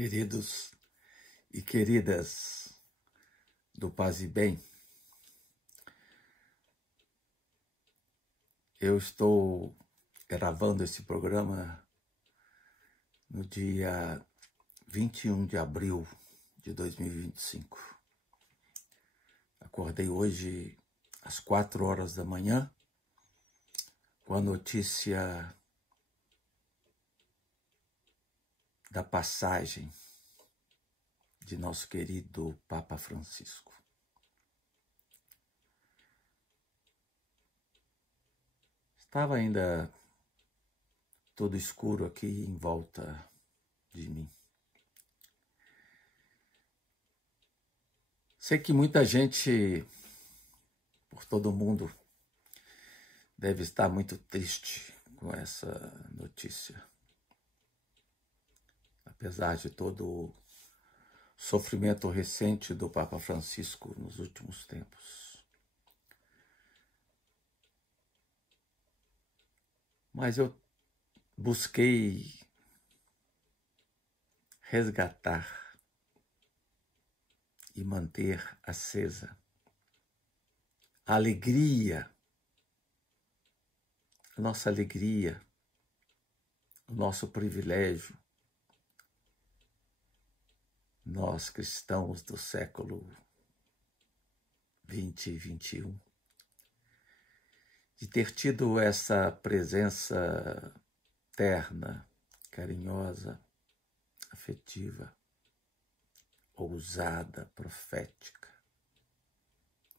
Queridos e queridas do Paz e Bem, eu estou gravando esse programa no dia 21 de abril de 2025. Acordei hoje às 4 horas da manhã com a notícia da passagem de nosso querido Papa Francisco. Estava ainda todo escuro aqui em volta de mim. Sei que muita gente, por todo mundo, deve estar muito triste com essa notícia. Apesar de todo o sofrimento recente do Papa Francisco nos últimos tempos. Mas eu busquei resgatar e manter acesa a alegria, a nossa alegria, o nosso privilégio, nós cristãos do século 20 e 21, de ter tido essa presença terna, carinhosa, afetiva, ousada, profética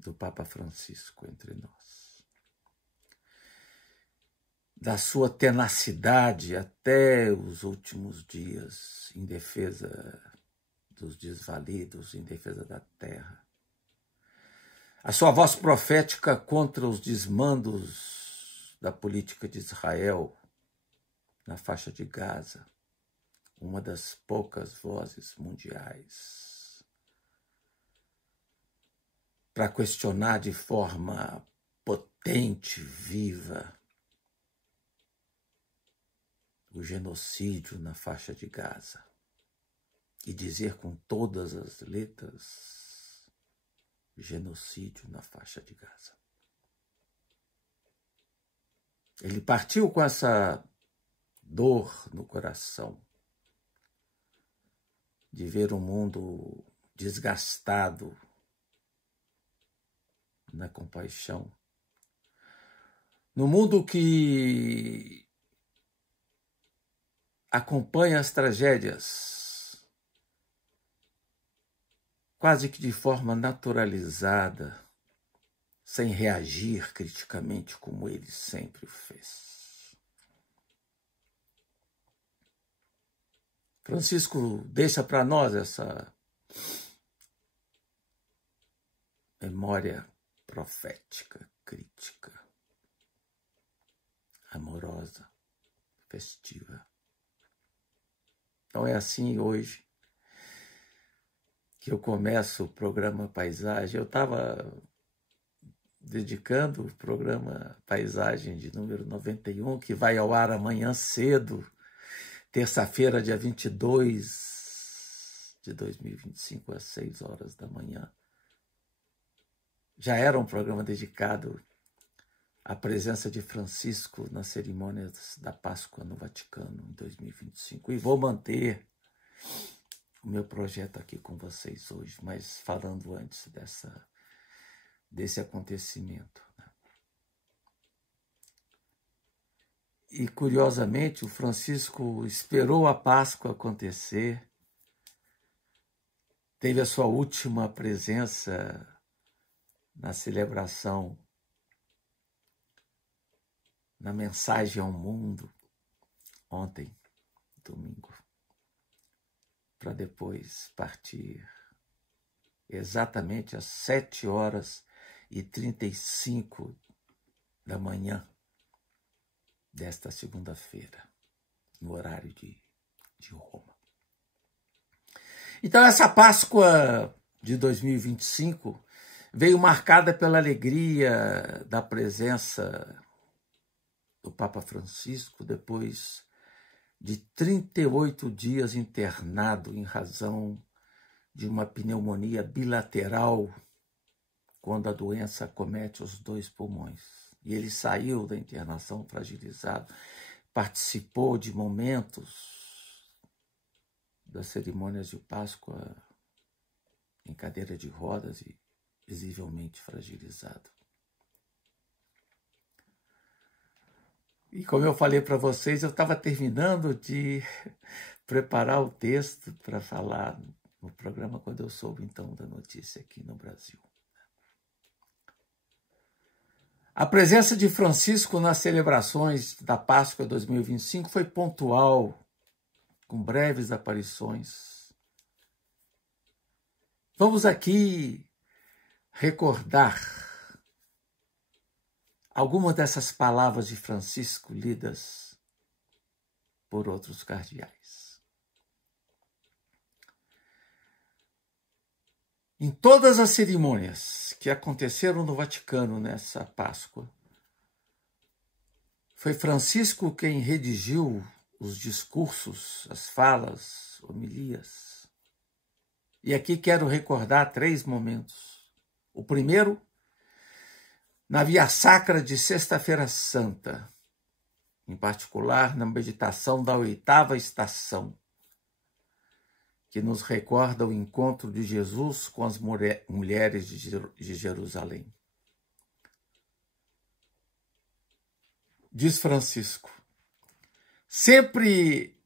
do Papa Francisco entre nós. Da sua tenacidade até os últimos dias em defesa dos desvalidos, em defesa da terra. A sua voz profética contra os desmandos da política de Israel na faixa de Gaza, uma das poucas vozes mundiais, para questionar de forma potente, viva, o genocídio na faixa de Gaza e dizer com todas as letras: genocídio na faixa de Gaza. Ele partiu com essa dor no coração de ver um mundo desgastado na compaixão, no mundo que acompanha as tragédias quase que de forma naturalizada, sem reagir criticamente como ele sempre o fez. Francisco deixa para nós essa memória profética, crítica, amorosa, festiva. Então é assim hoje que eu começo o programa Paisagem. Eu estava dedicando o programa Paisagem de número 91, que vai ao ar amanhã cedo, terça-feira, dia 22 de 2025, às 6 horas da manhã. Já era um programa dedicado à presença de Francisco nas cerimônias da Páscoa no Vaticano, em 2025. E vou manter o meu projeto aqui com vocês hoje, mas falando antes desse acontecimento. E, curiosamente, o Francisco esperou a Páscoa acontecer, teve a sua última presença na celebração, na mensagem ao mundo, ontem, domingo, para depois partir exatamente às 7h35 da manhã desta segunda-feira, no horário de Roma. Então, essa Páscoa de 2025 veio marcada pela alegria da presença do Papa Francisco, depois de 38 dias internado em razão de uma pneumonia bilateral, quando a doença acomete os 2 pulmões. E ele saiu da internação fragilizado, participou de momentos das cerimônias de Páscoa em cadeira de rodas e visivelmente fragilizado. E como eu falei para vocês, eu estava terminando de preparar o texto para falar no programa quando eu soube, então, da notícia aqui no Brasil. A presença de Francisco nas celebrações da Páscoa 2025 foi pontual, com breves aparições. Vamos aqui recordar algumas dessas palavras de Francisco lidas por outros cardeais. Em todas as cerimônias que aconteceram no Vaticano nessa Páscoa, foi Francisco quem redigiu os discursos, as falas, homilias. E aqui quero recordar 3 momentos. O primeiro, na Via Sacra de Sexta-feira Santa, em particular na meditação da 8ª estação, que nos recorda o encontro de Jesus com as mulheres de Jerusalém. Diz Francisco: sempre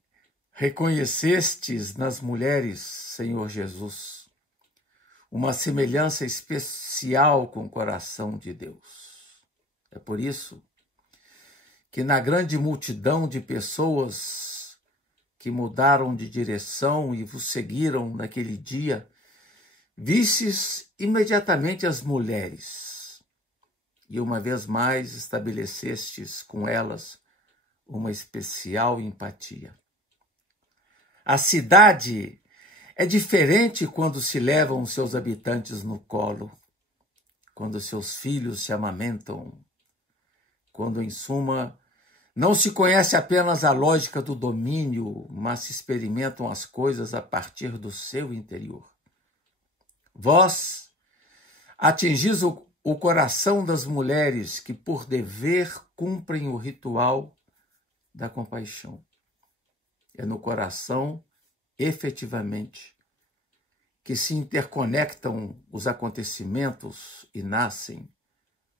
reconhecestes nas mulheres, Senhor Jesus, uma semelhança especial com o coração de Deus. É por isso que na grande multidão de pessoas que mudaram de direção e vos seguiram naquele dia, vistes imediatamente as mulheres, e uma vez mais estabelecestes com elas uma especial empatia. A cidade é diferente quando se levam seus habitantes no colo, quando seus filhos se amamentam, quando, em suma, não se conhece apenas a lógica do domínio, mas se experimentam as coisas a partir do seu interior. Vós atingis o coração das mulheres que, por dever, cumprem o ritual da compaixão. É no coração, efetivamente, que se interconectam os acontecimentos e nascem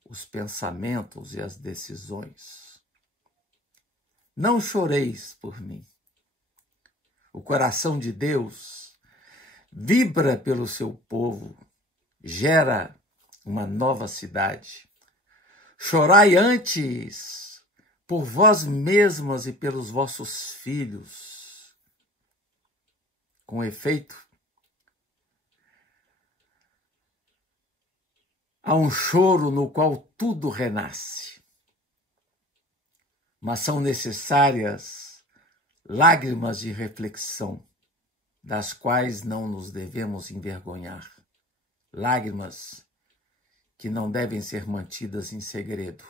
os pensamentos e as decisões. Não choreis por mim. O coração de Deus vibra pelo seu povo, gera uma nova cidade. Chorai antes por vós mesmas e pelos vossos filhos. Com efeito, há um choro no qual tudo renasce. Mas são necessárias lágrimas de reflexão, das quais não nos devemos envergonhar. Lágrimas que não devem ser mantidas em segredo.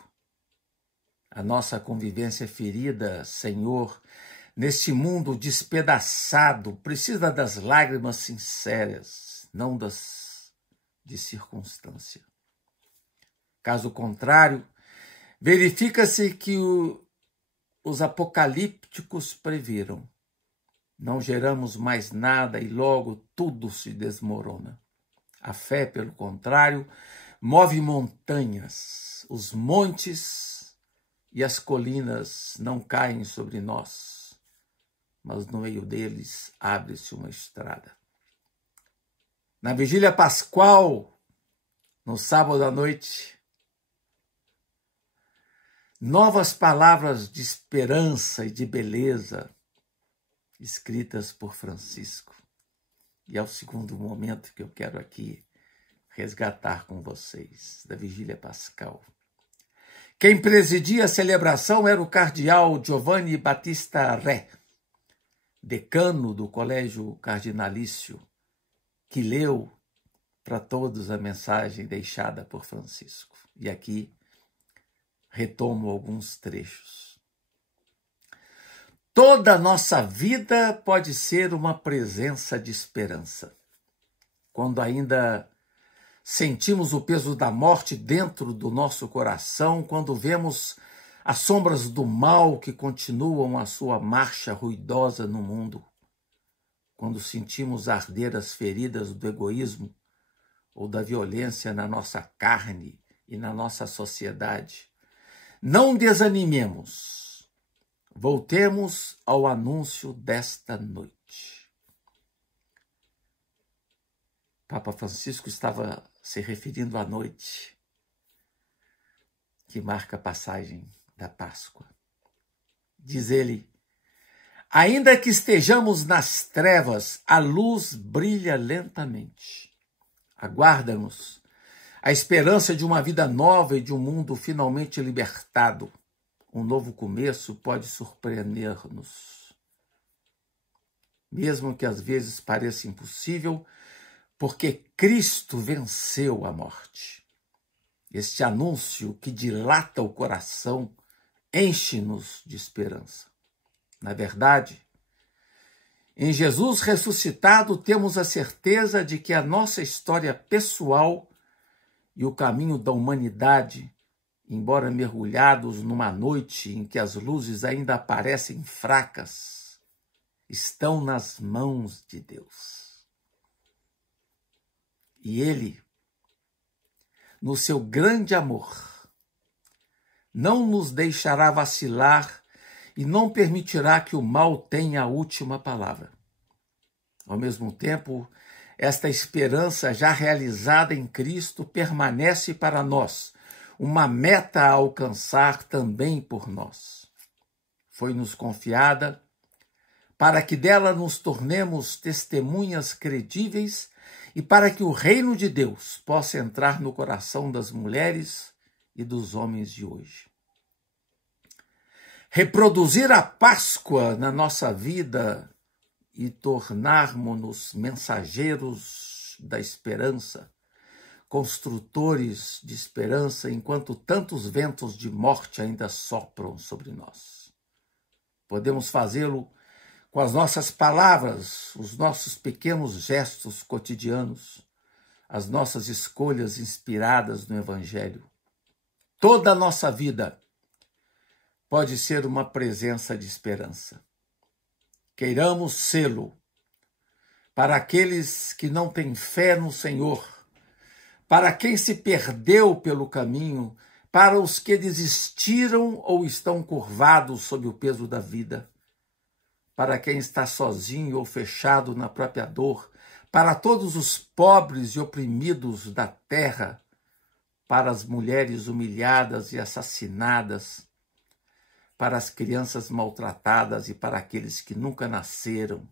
A nossa convivência ferida, Senhor, neste mundo despedaçado, precisa das lágrimas sinceras, não das de circunstância. Caso contrário, verifica-se que os apocalípticos previram. Não geramos mais nada e logo tudo se desmorona. A fé, pelo contrário, move montanhas. Os montes e as colinas não caem sobre nós, mas no meio deles abre-se uma estrada. Na vigília pascual, no sábado à noite, novas palavras de esperança e de beleza, escritas por Francisco. E é o segundo momento que eu quero aqui resgatar com vocês, da vigília pascal. Quem presidia a celebração era o cardeal Giovanni Battista Re, decano do Colégio Cardinalício, que leu para todos a mensagem deixada por Francisco. E aqui retomo alguns trechos. Toda a nossa vida pode ser uma presença de esperança. Quando ainda sentimos o peso da morte dentro do nosso coração, quando vemos as sombras do mal que continuam a sua marcha ruidosa no mundo, quando sentimos arder as feridas do egoísmo ou da violência na nossa carne e na nossa sociedade, não desanimemos. Voltemos ao anúncio desta noite. Papa Francisco estava se referindo à noite que marca a passagem da Páscoa. Diz ele: ainda que estejamos nas trevas, a luz brilha lentamente. Aguarda-nos a esperança de uma vida nova e de um mundo finalmente libertado. Um novo começo pode surpreender-nos. Mesmo que às vezes pareça impossível, porque Cristo venceu a morte. Este anúncio que dilata o coração enche-nos de esperança. Na verdade, em Jesus ressuscitado, temos a certeza de que a nossa história pessoal e o caminho da humanidade, embora mergulhados numa noite em que as luzes ainda parecem fracas, estão nas mãos de Deus. E Ele, no seu grande amor, não nos deixará vacilar e não permitirá que o mal tenha a última palavra. Ao mesmo tempo, esta esperança já realizada em Cristo permanece para nós, uma meta a alcançar também por nós. Foi-nos confiada para que dela nos tornemos testemunhas credíveis e para que o reino de Deus possa entrar no coração das mulheres e dos homens de hoje. Reproduzir a Páscoa na nossa vida e tornarmos-nos mensageiros da esperança, construtores de esperança, enquanto tantos ventos de morte ainda sopram sobre nós. Podemos fazê-lo com as nossas palavras, os nossos pequenos gestos cotidianos, as nossas escolhas inspiradas no Evangelho. Toda a nossa vida pode ser uma presença de esperança. Queiramos sê-lo para aqueles que não têm fé no Senhor, para quem se perdeu pelo caminho, para os que desistiram ou estão curvados sob o peso da vida, para quem está sozinho ou fechado na própria dor, para todos os pobres e oprimidos da terra, para as mulheres humilhadas e assassinadas, para as crianças maltratadas e para aqueles que nunca nasceram,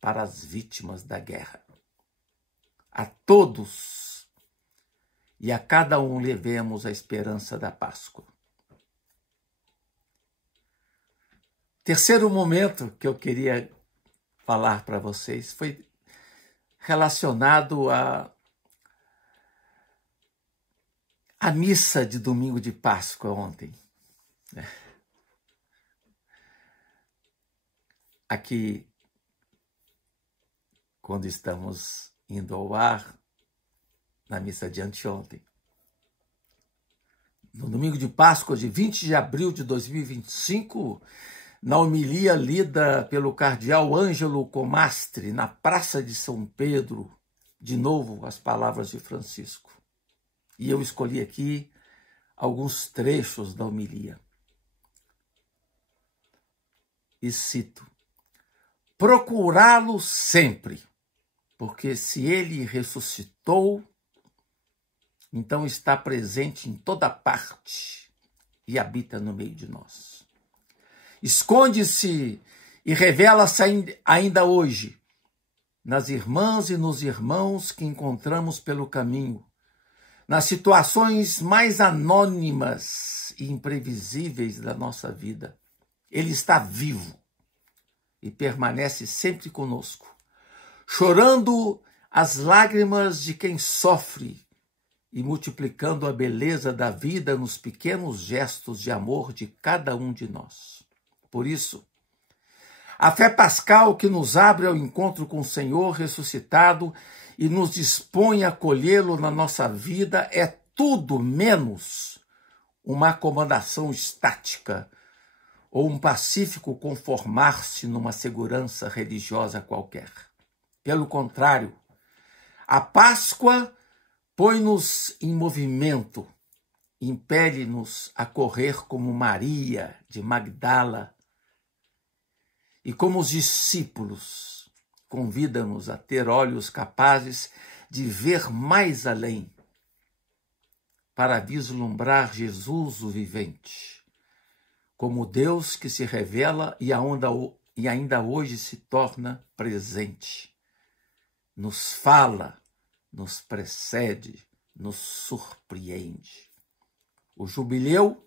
para as vítimas da guerra. A todos e a cada um levemos a esperança da Páscoa. Terceiro momento que eu queria falar para vocês foi relacionado à missa de domingo de Páscoa ontem. Aqui, quando estamos indo ao ar, na missa de anteontem. No domingo de Páscoa, de 20 de abril de 2025, na homilia lida pelo cardeal Ângelo Comastri, na Praça de São Pedro, de novo as palavras de Francisco. E eu escolhi aqui alguns trechos da homilia. E cito: procurá-lo sempre, porque se ele ressuscitou, então está presente em toda parte e habita no meio de nós. Esconde-se e revela-se ainda hoje nas irmãs e nos irmãos que encontramos pelo caminho, nas situações mais anônimas e imprevisíveis da nossa vida. Ele está vivo e permanece sempre conosco, chorando as lágrimas de quem sofre e multiplicando a beleza da vida nos pequenos gestos de amor de cada um de nós. Por isso, A fé pascal que nos abre ao encontro com o Senhor ressuscitado e nos dispõe a acolhê-lo na nossa vida é tudo menos uma acomodação estática ou um pacífico conformar-se numa segurança religiosa qualquer. Pelo contrário, a Páscoa põe-nos em movimento, impele-nos a correr como Maria de Magdala e como os discípulos, convida-nos a ter olhos capazes de ver mais além, para vislumbrar Jesus o vivente, como Deus que se revela e ainda hoje se torna presente. Nos fala, nos precede, nos surpreende. O jubileu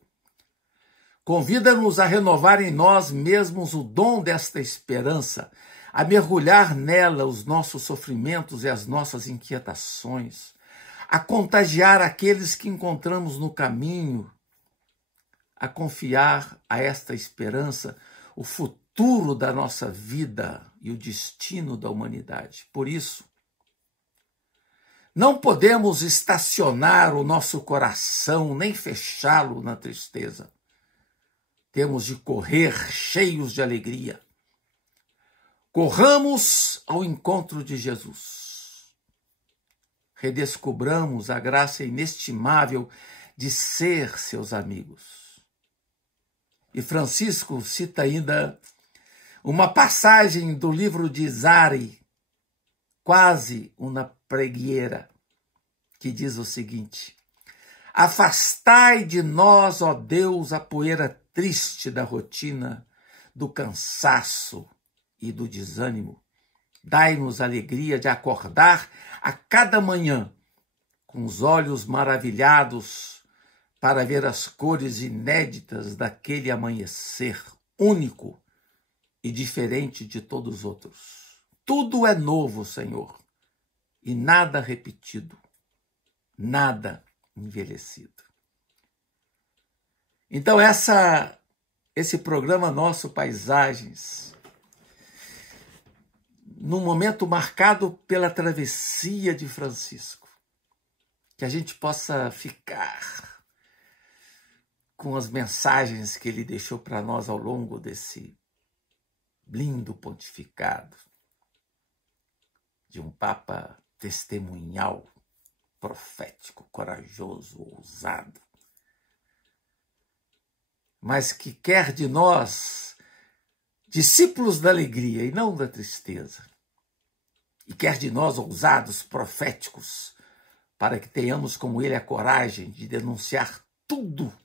convida-nos a renovar em nós mesmos o dom desta esperança, a mergulhar nela os nossos sofrimentos e as nossas inquietações, a contagiar aqueles que encontramos no caminho, a confiar a esta esperança o futuro da nossa vida e o destino da humanidade. Por isso, não podemos estacionar o nosso coração, nem fechá-lo na tristeza. Temos de correr cheios de alegria. Corramos ao encontro de Jesus. Redescobramos a graça inestimável de ser seus amigos. E Francisco cita ainda uma passagem do livro de Zari, quase uma preghiera, que diz o seguinte: afastai de nós, ó Deus, a poeira triste da rotina, do cansaço e do desânimo. Dai-nos a alegria de acordar a cada manhã com os olhos maravilhados para ver as cores inéditas daquele amanhecer único e diferente de todos os outros. Tudo é novo, Senhor, e nada repetido, nada envelhecido. Então, esse programa nosso, Paisagens, num momento marcado pela travessia de Francisco, que a gente possa ficar com as mensagens que ele deixou para nós ao longo desse lindo pontificado de um Papa testemunhal, profético, corajoso, ousado, mas que quer de nós discípulos da alegria e não da tristeza, e quer de nós ousados, proféticos, para que tenhamos como ele a coragem de denunciar tudo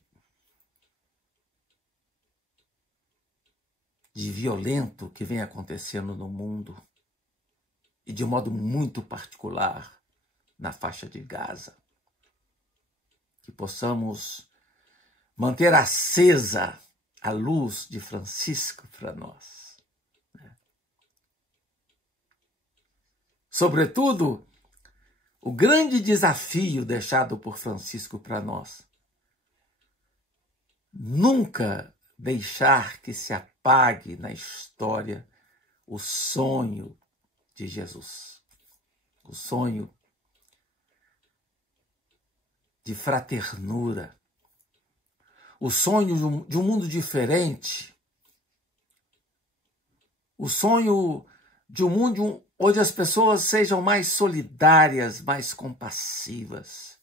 de violento que vem acontecendo no mundo, e de modo muito particular na faixa de Gaza. Que possamos manter acesa a luz de Francisco para nós. Sobretudo, o grande desafio deixado por Francisco para nós: nunca deixar que se apague na história o sonho de Jesus, o sonho de fraternura, o sonho de um mundo diferente, o sonho de um mundo onde as pessoas sejam mais solidárias, mais compassivas,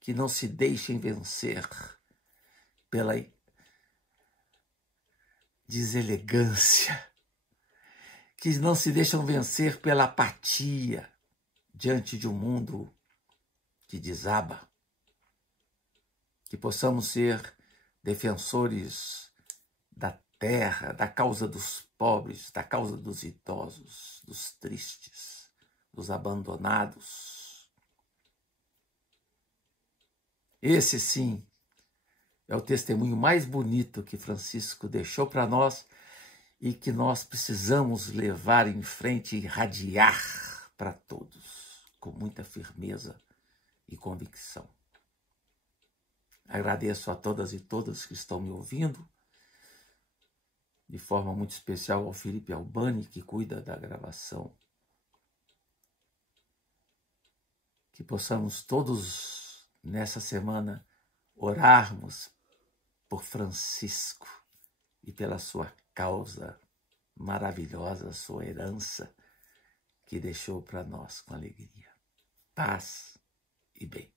que não se deixem vencer pela deselegância, que não se deixam vencer pela apatia diante de um mundo que desaba. Que possamos ser defensores da terra, da causa dos pobres, da causa dos idosos, dos tristes, dos abandonados. Esse, sim, é o testemunho mais bonito que Francisco deixou para nós e que nós precisamos levar em frente e irradiar para todos, com muita firmeza e convicção. Agradeço a todas e todos que estão me ouvindo. de forma muito especial ao Felipe Albani, que cuida da gravação. Que possamos todos, nessa semana, orarmos por Francisco e pela sua causa maravilhosa, sua herança que deixou para nós com alegria. Paz e bem.